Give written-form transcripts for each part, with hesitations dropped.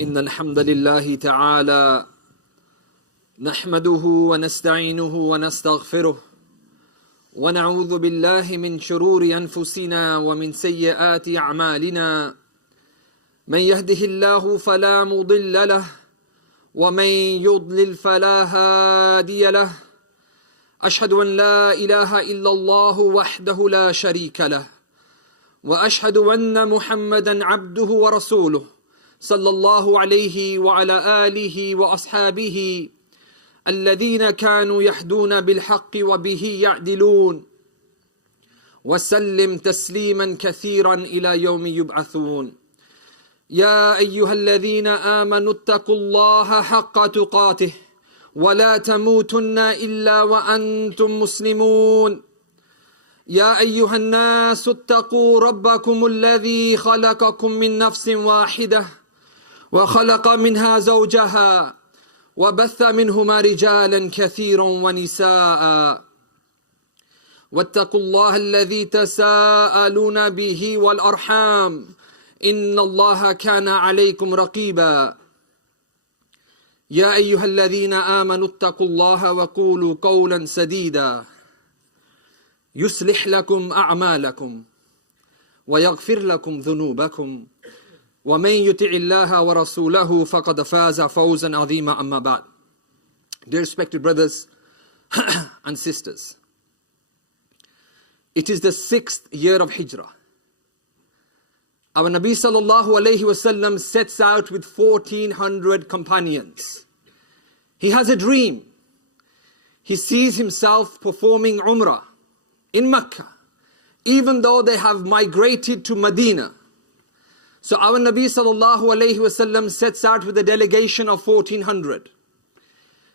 إن الحمد لله تعالى نحمده ونستعينه ونستغفره ونعوذ بالله من شرور أنفسنا ومن سيئات أعمالنا من يهده الله فلا مضل له ومن يضلل فلا هادي له أشهد أن لا إله إلا الله وحده لا شريك له وأشهد أن محمدا عبده ورسوله صلى الله عليه وعلى آله وأصحابه الذين كانوا يهدون بالحق وبه يعدلون وسلم تسليما كثيرا إلى يوم يبعثون يا أيها الذين آمنوا اتقوا الله حق تقاته ولا تموتن إلا وأنتم مسلمون يا أيها الناس اتقوا ربكم الذي خلقكم من نفس واحدة وخلق منها زوجها وبث منهما رجالا كثيرا ونساء واتقوا الله الذي تساءلون به والأرحام إن الله كان عليكم رقيبا يا أيها الذين آمنوا اتقوا الله وقولوا قولا سديدا يصلح لكم أعمالكم ويغفر لكم ذنوبكم ومن يطع الله ورسوله فقد فاز فوزا عظيما أما بعد. Dear respected brothers and sisters, it is the 6th year of Hijrah. Our Nabi sallallahu alayhi wasallam sets out with 1400 companions. He has a dream. He sees himself performing Umrah in Mecca, even though they have migrated to Medina. So our Nabi sallallahu alayhi wasallam sets out with a delegation of 1400.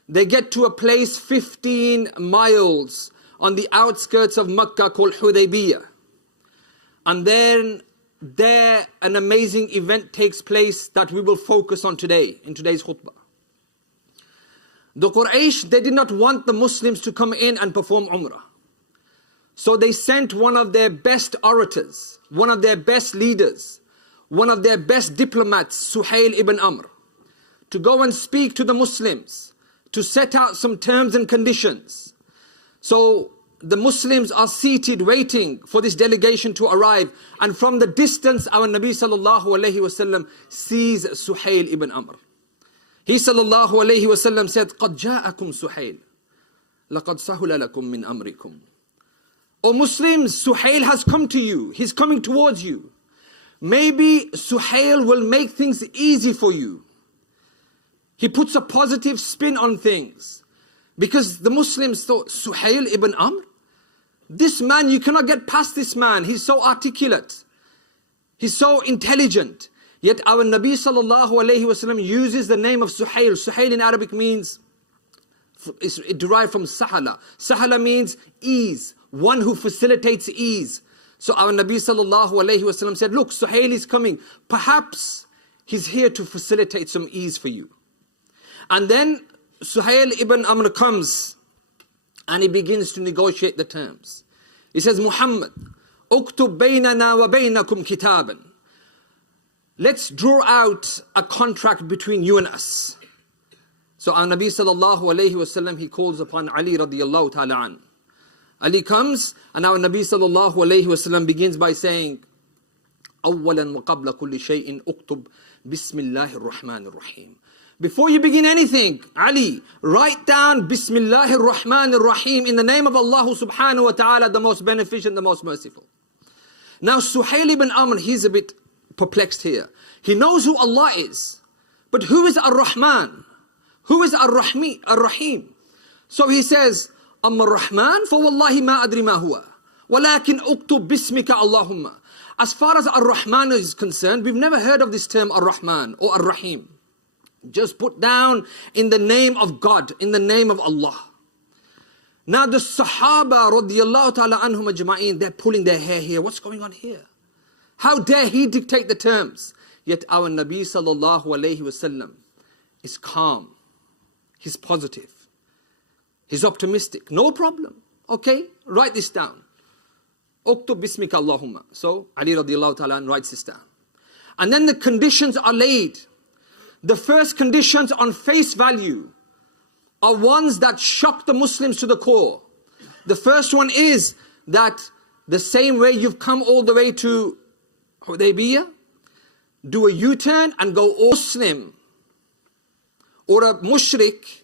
They get to a place 15 miles on the outskirts of Mecca called Hudaybiyah. And then there an amazing event takes place that we will focus on today, in today's khutbah. The Quraysh, they did not want the Muslims to come in and perform Umrah. So they sent one of their best orators, one of their best leaders, one of their best diplomats, Suhail ibn Amr, to go and speak to the Muslims, to set out some terms and conditions. So the Muslims are seated waiting for this delegation to arrive, and from the distance our Nabi sallallahu alayhi wasallam sees Suhail ibn Amr. He sallallahu alayhi wasallam said, قَدْ جَاءَكُمْ سُحَيْلٌ لَقَدْ سَهُلَ لَكُمْ مِنْ أَمْرِكُمْ. O Muslims, Suhail has come to you. He's coming towards you. Maybe Suhail will make things easy for you. He puts a positive spin on things. Because the Muslims thought, Suhail ibn Amr? This man, you cannot get past this man. He's so articulate. He's so intelligent. Yet our Nabi sallallahu alayhi wasallam uses the name of Suhail. Suhail in Arabic means, it derived from Sahala. Sahala means ease, one who facilitates ease. So our Nabi sallallahu alayhi wasallam said, look, Suhail is coming. Perhaps he's here to facilitate some ease for you. And then Suhail ibn Amr comes and he begins to negotiate the terms. He says, Muhammad, uktub baynana wa baynakum kitaban. Let's draw out a contract between you and us. So our Nabi sallallahu alayhi wasallam, he calls upon Ali radiyallahu ta'ala an. Ali comes and our Nabi sallallahu alayhi wasallam begins by saying, أولا وقبل كل شيء اكتب بسم الله الرحمن الرحيم. Before you begin anything, Ali, write down Bismillahir Rahmanir Rahim, in the name of Allah subhanahu wa ta'ala, the most beneficent, the most merciful. Now Suhail ibn Amr, he's a bit perplexed here. He knows who Allah is, but who is Ar-Rahman? Who is Ar-Rahim? So he says, Amma Rahman, fa wallahi ma adri ma huwa, walakin uktub bismika Allahumma. As far as Ar-Rahman is concerned, we've never heard of this term Ar-Rahman or Ar-Rahim. Just put down in the name of God, in the name of Allah. Now the Sahaba radiyallahu ta'ala anhum ajma'in, they're pulling their hair here. What's going on here? How dare he dictate the terms? Yet our Nabi sallallahu alayhi wasallam is calm. He's positive. He's optimistic. No problem. Okay, write this down. Uktub bismika Allahumma. So Ali radiallahu ta'ala writes this down. And then the conditions are laid. the first conditions on face value are ones that shock the Muslims to the core. The first one is that the same way you've come all the way to Hudaybiyah, do a U-turn and go Muslim. Or a mushrik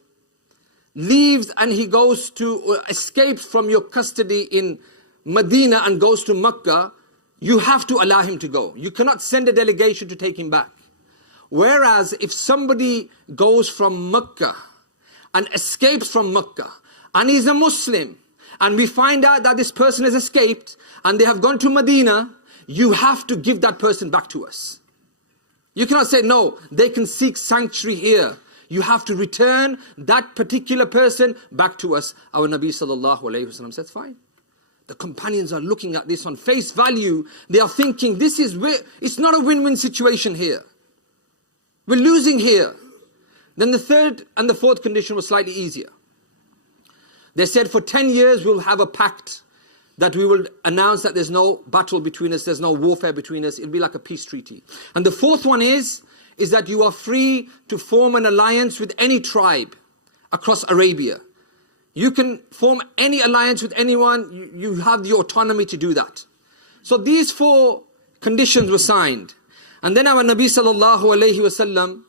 leaves and he goes to, or escapes from your custody in Medina and goes to Mecca, you have to allow him to go. You cannot send a delegation to take him back. Whereas if somebody goes from Mecca and escapes from Mecca and he's a Muslim, and we find out that this person has escaped and they have gone to Medina, you have to give that person back to us. You cannot say, no, they can seek sanctuary here. You have to return that particular person back to us. Our Nabi sallallahu alayhi wasallam says, fine. The companions are looking at this on face value. They are thinking, it's not a win-win situation here. We're losing here. Then the third and the fourth condition was slightly easier. They said for 10 years we'll have a pact that we will announce that there's no battle between us, there's no warfare between us. It'll be like a peace treaty. And the fourth one is that you are free to form an alliance with any tribe across Arabia. You can form any alliance with anyone. You have the autonomy to do that. So these four conditions were signed. And then our Nabi sallallahu alayhi wasallam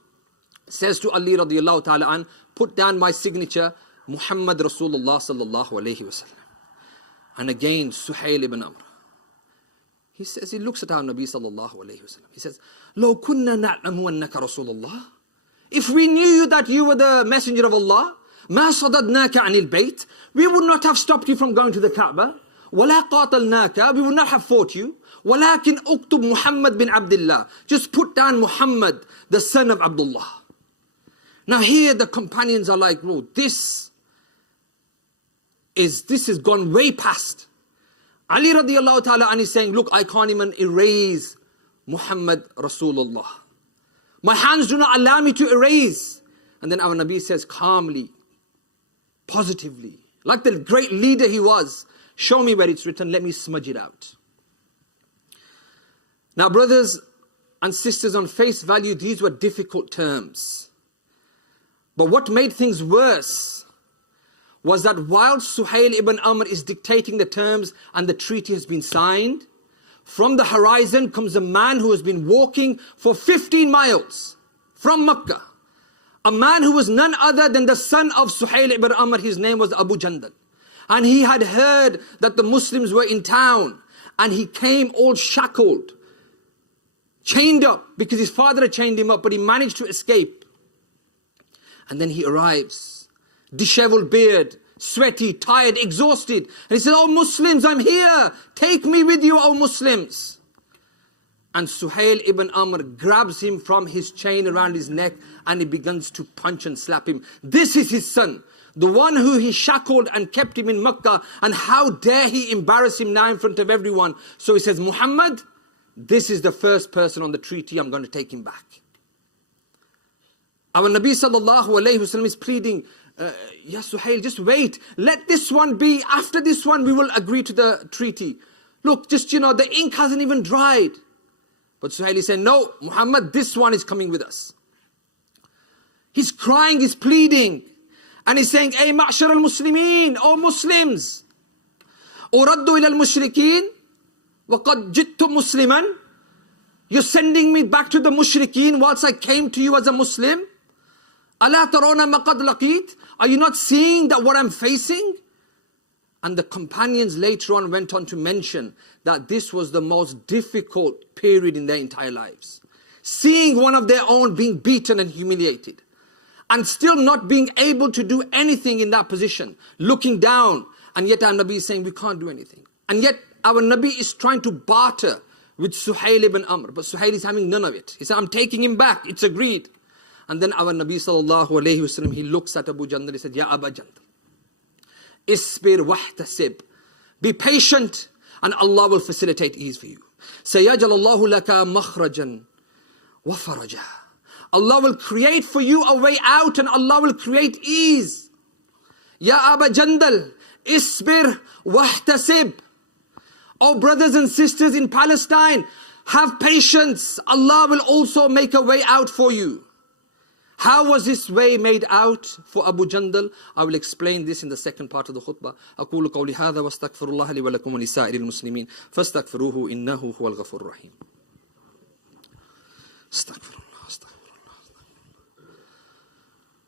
says to Ali radiallahu ta'ala an, put down my signature, Muhammad Rasulullah sallallahu alayhi wasallam. And again, Suhail ibn Amr. He looks at our Nabi sallallahu alayhi wasallam. He says, لو كنا نعلم أنك رسول الله. If we knew that you were the messenger of Allah, ما صددناك عن البيت. We would not have stopped you from going to the Kaaba. ولا قاتلناك. We would not have fought you. ولكن اكتب محمد بن عبد الله. Just put down Muhammad, the son of Abdullah. Now here the companions are like, bro, this has gone way past. Ali radiallahu ta'ala and is saying, look, I can't even erase Muhammad Rasulullah. My hands do not allow me to erase. And then our Nabi says calmly, positively, like the great leader he was, show me where it's written, let me smudge it out. Now brothers and sisters, on face value, these were difficult terms. But what made things worse was that while Suhail ibn Amr is dictating the terms and the treaty has been signed, from the horizon comes a man who has been walking for 15 miles from Mecca. A man who was none other than the son of Suhail ibn Amr. His name was Abu Jandal. And he had heard that the Muslims were in town. And he came all shackled, chained up, because his father had chained him up, but he managed to escape. And then he arrives, disheveled beard, sweaty, tired, exhausted. And he said, oh Muslims, I'm here. Take me with you, oh Muslims. And Suhail ibn Amr grabs him from his chain around his neck and he begins to punch and slap him. This is his son, the one who he shackled and kept him in Mecca. And how dare he embarrass him now in front of everyone. So he says, Muhammad, this is the first person on the treaty, I'm going to take him back. Our Nabi sallallahu alayhi wasallam is pleading, Ya Suhail, just wait. Let this one be. After this one, we will agree to the treaty. Look, just, the ink hasn't even dried. But Suhail is saying, no, Muhammad, this one is coming with us. He's crying, he's pleading. And he's saying, Ay ma'shar al-Muslimin, O Muslims. Uraddu ila al-mushrikeen, wa qad jittu musliman. You're sending me back to the mushrikeen whilst I came to you as a Muslim. Ala tarawna ma qad laqit. Are you not seeing that what I'm facing? And the companions later on went on to mention that this was the most difficult period in their entire lives. Seeing one of their own being beaten and humiliated. And still not being able to do anything in that position. Looking down. And yet our Nabi is saying we can't do anything. And yet our Nabi is trying to barter with Suhail ibn Amr. But Suhail is having none of it. He said, I'm taking him back. It's agreed. And then our Nabi sallallahu alayhi wasallam, he looks at Abu Jandal. He said, Ya Abu Jandal, Isbir wahtasib. Be patient and Allah will facilitate ease for you. Sayajal Allahu laka makhrajan wa faraja. Allah will create for you a way out and Allah will create ease. Ya Abu Jandal, Isbir wahtasib. Oh brothers and sisters in Palestine, have patience. Allah will also make a way out for you. How was this way made out for Abu Jandal? I will explain this in the second part of the khutbah. أقول قولي هذا واستغفر الله لي ولكم ولسائر المسلمين فاستغفروه إنه هو الغفور الرحيم. استغفر الله استغفر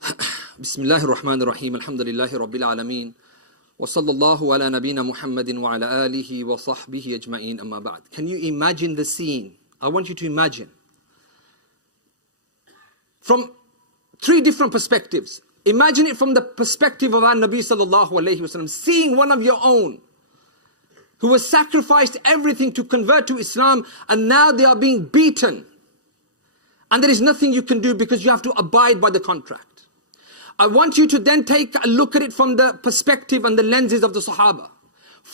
الله. بسم الله الرحمن الرحيم. الحمد لله رب العالمين. وصلى الله على نبينا محمد وعلى آله وصحبه أجمعين أما بعد. Can you imagine the scene? I want you to imagine. From three different perspectives. Imagine it from the perspective of our Nabi sallallahu alayhi wasallam, seeing one of your own who has sacrificed everything to convert to Islam, and now they are being beaten. And there is nothing you can do because you have to abide by the contract. I want you to then take a look at it from the perspective and the lenses of the Sahaba.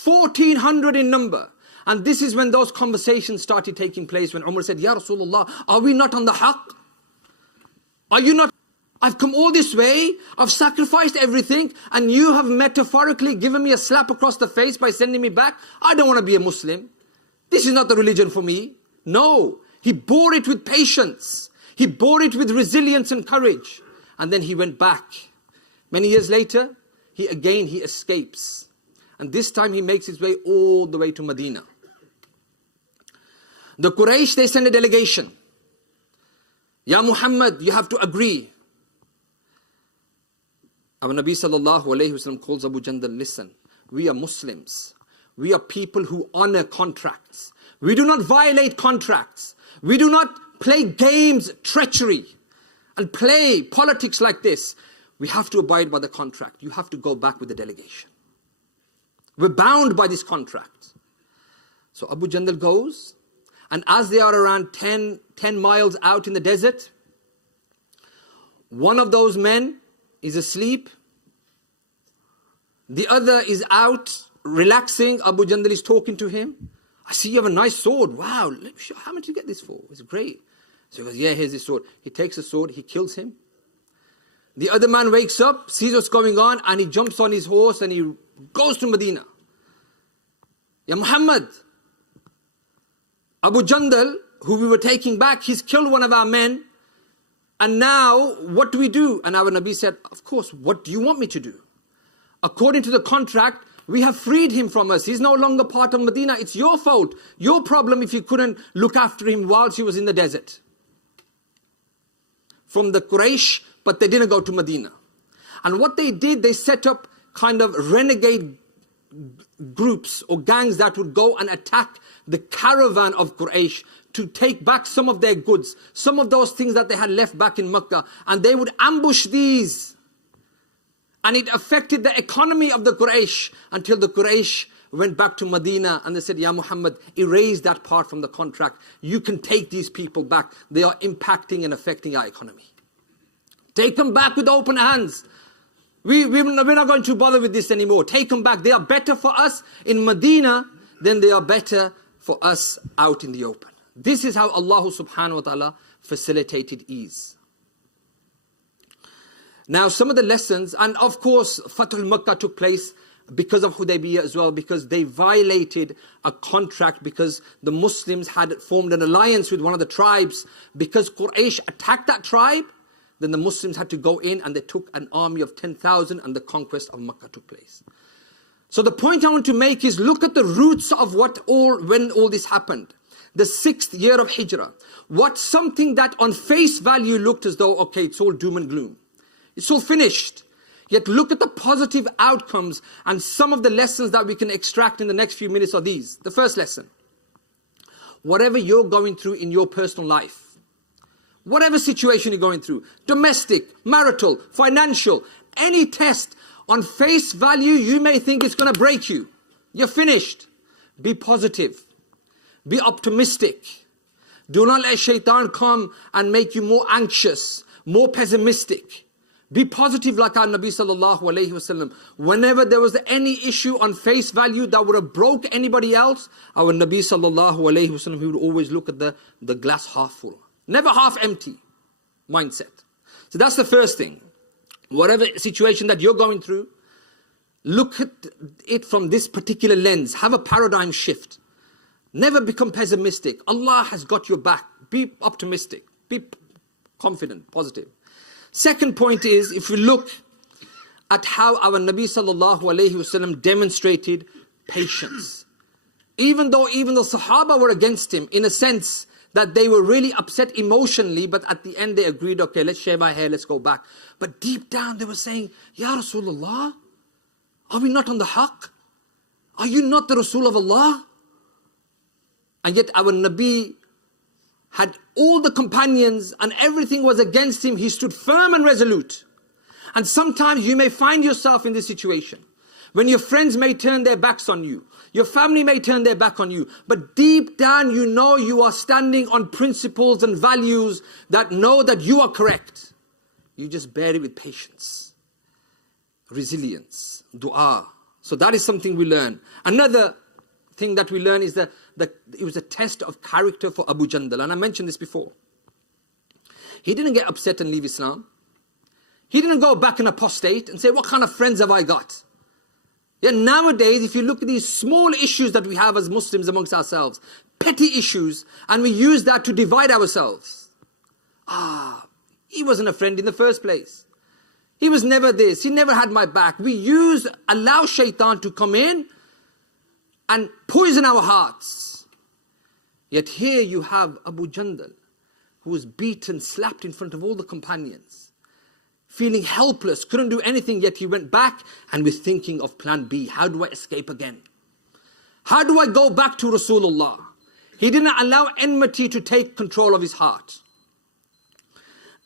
1,400 in number. And this is when those conversations started taking place, when Umar said, Ya Rasulullah, are we not on the haqq? Are you not? I've come all this way, I've sacrificed everything, and you have metaphorically given me a slap across the face by sending me back. I don't want to be a Muslim. This is not the religion for me. No, he bore it with patience. He bore it with resilience and courage. And then he went back. Many years later, he escapes. And this time he makes his way all the way to Medina. The Quraysh, they send a delegation. Ya Muhammad, you have to agree. Our Nabi sallallahu alayhi wasallam calls Abu Jandal, listen, we are Muslims. We are people who honor contracts. We do not violate contracts. We do not play games, treachery, and play politics like this. We have to abide by the contract. You have to go back with the delegation. We're bound by this contract. So Abu Jandal goes, and as they are around 10 miles out in the desert, one of those men is asleep. The other is out relaxing. Abu Jandal is talking to him. I see you have a nice sword. Wow, how much did you get this for? It's great. So he goes, yeah, here's his sword. He takes the sword, he kills him. The other man wakes up, sees what's going on, and he jumps on his horse and he goes to Medina. Ya Muhammad, Abu Jandal, who we were taking back, he's killed one of our men. And now, what do we do? And our Nabi said, of course, what do you want me to do? According to the contract, we have freed him from us. He's no longer part of Medina. It's your fault, your problem if you couldn't look after him whilst he was in the desert. From the Quraysh, but they didn't go to Medina. And what they did, they set up kind of renegade groups or gangs that would go and attack the caravan of Quraysh to take back some of their goods, some of those things that they had left back in Mecca, and they would ambush these. And it affected the economy of the Quraysh until the Quraysh went back to Medina and they said, Ya Muhammad, erase that part from the contract. You can take these people back. They are impacting and affecting our economy. Take them back with open hands. We're not going to bother with this anymore. Take them back. They are better for us in Medina than they are better for us out in the open. This is how Allah subhanahu wa ta'ala facilitated ease. Now some of the lessons, and of course Fath al-Makkah took place because of Hudaybiyah as well, because they violated a contract, because the Muslims had formed an alliance with one of the tribes. Because Quraysh attacked that tribe, then the Muslims had to go in and they took an army of 10,000 and the conquest of Makkah took place. So the point I want to make is, look at the roots of when all this happened. The 6th year of Hijrah. What's something that on face value looked as though, okay, it's all doom and gloom. It's all finished. Yet look at the positive outcomes, and some of the lessons that we can extract in the next few minutes are these. The first lesson. Whatever you're going through in your personal life, whatever situation you're going through, domestic, marital, financial, any test, on face value you may think it's going to break you. You're finished. Be positive. Be optimistic. Do not let shaitan come and make you more anxious, more pessimistic. Be positive like our Nabi sallallahu alayhi wasallam. Whenever there was any issue on face value that would have broke anybody else, our Nabi sallallahu alayhi wasallam, he would always look at the glass half full. Never half empty mindset. So that's the first thing. Whatever situation that you're going through, look at it from this particular lens. Have a paradigm shift. Never become pessimistic. Allah has got your back. Be optimistic. Be confident, positive. Second point is, if we look at how our Nabi sallallahu alayhi wasallam demonstrated patience. Even though Sahaba were against him, in a sense that they were really upset emotionally, but at the end they agreed, okay, let's shave our hair, let's go back. But deep down they were saying, Ya Rasulullah, are we not on the haqq? Are you not the Rasul of Allah? And yet our Nabi had all the companions and everything was against him. He stood firm and resolute. And sometimes you may find yourself in this situation when your friends may turn their backs on you. Your family may turn their back on you. But deep down you know you are standing on principles and values that know that you are correct. You just bear it with patience, resilience, dua. So that is something we learn. Another thing that we learn is that it was a test of character for Abu Jandal. And I mentioned this before. He didn't get upset and leave Islam. He didn't go back and apostate and say, what kind of friends have I got? Yeah, nowadays, if you look at these small issues that we have as Muslims amongst ourselves, petty issues, and we use that to divide ourselves. He wasn't a friend in the first place. He was never this. He never had my back. We allow shaitan to come in and poison our hearts. Yet here you have Abu Jandal, who was beaten, slapped in front of all the companions, feeling helpless, couldn't do anything, yet he went back and was thinking of plan B. How do I escape again? How do I go back to Rasulullah? He didn't allow enmity to take control of his heart.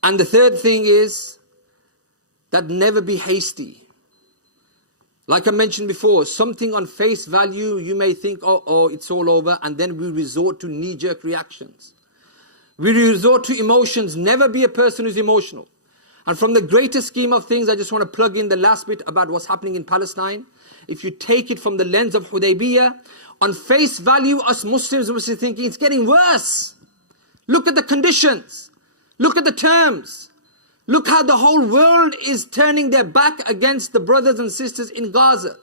And the third thing is that never be hasty. Like I mentioned before, something on face value, you may think, oh, it's all over, and then we resort to knee-jerk reactions. We resort to emotions. Never be a person who's emotional. And from the greater scheme of things, I just want to plug in the last bit about what's happening in Palestine. If you take it from the lens of Hudaybiyah, on face value, us Muslims were thinking it's getting worse. Look at the conditions. Look at the terms. Look how the whole world is turning their back against the brothers and sisters in Gaza.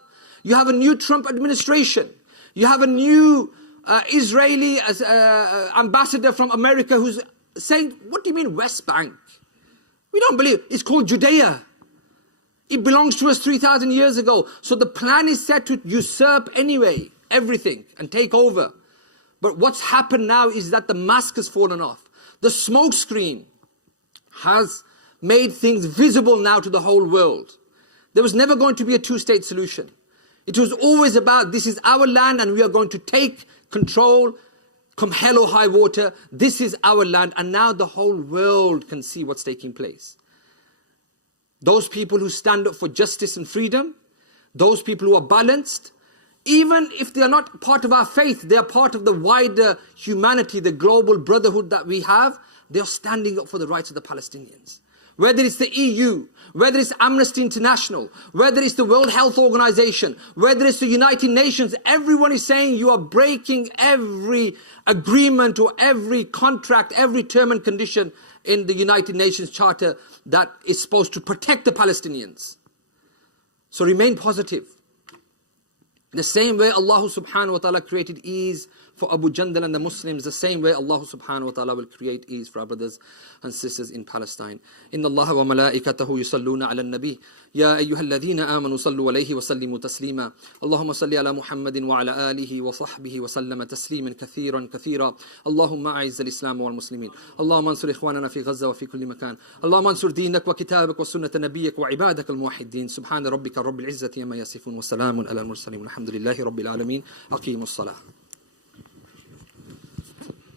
You have a new Trump administration. You have a new Israeli ambassador from America who's saying, what do you mean West Bank? We don't believe. It's called Judea. It belongs to us 3,000 years ago. So the plan is set to usurp anyway, everything, and take over. But what's happened now is that the mask has fallen off. The smoke screen has made things visible now to the whole world. There was never going to be a two-state solution. It was always about, this is our land and we are going to take control, come hell or high water. This is our land, and now the whole world can see what's taking place. Those people who stand up for justice and freedom, those people who are balanced, even if they are not part of our faith, they are part of the wider humanity, the global brotherhood that we have, they are standing up for the rights of the Palestinians. Whether it's the EU, whether it's Amnesty International, whether it's the World Health Organization, whether it's the United Nations, everyone is saying you are breaking every agreement or every contract, every term and condition in the United Nations Charter that is supposed to protect the Palestinians. So remain positive. The same way Allah subhanahu wa ta'ala created ease for Abu Jandal and the Muslims, the same way Allah subhanahu wa ta'ala will create ease for our brothers and sisters in Palestine. Inna Allah wa malaikatahu yusalluna ala nabi. Ya ayyuhalladhina amanu sallu alayhi wa sallimu taslima. Allahumma salli ala Muhammadin wa ala alihi wa sahbihi wa sallama tasliman kathiran kathira. Allahumma a'izz al-Islam wal muslimin. Allahumma ansur ikhwanana fi Gaza wa fi kulli makan. Allahumma ansur dinak wa kitabak wa sunnata nabiyyak wa ibadak al-muwahhidin. Subhana rabbika rabbil izzati amma yasifun wa salamun ala al-mursalin. Alhamdulillahi rabbil alamin. Aqimus salah.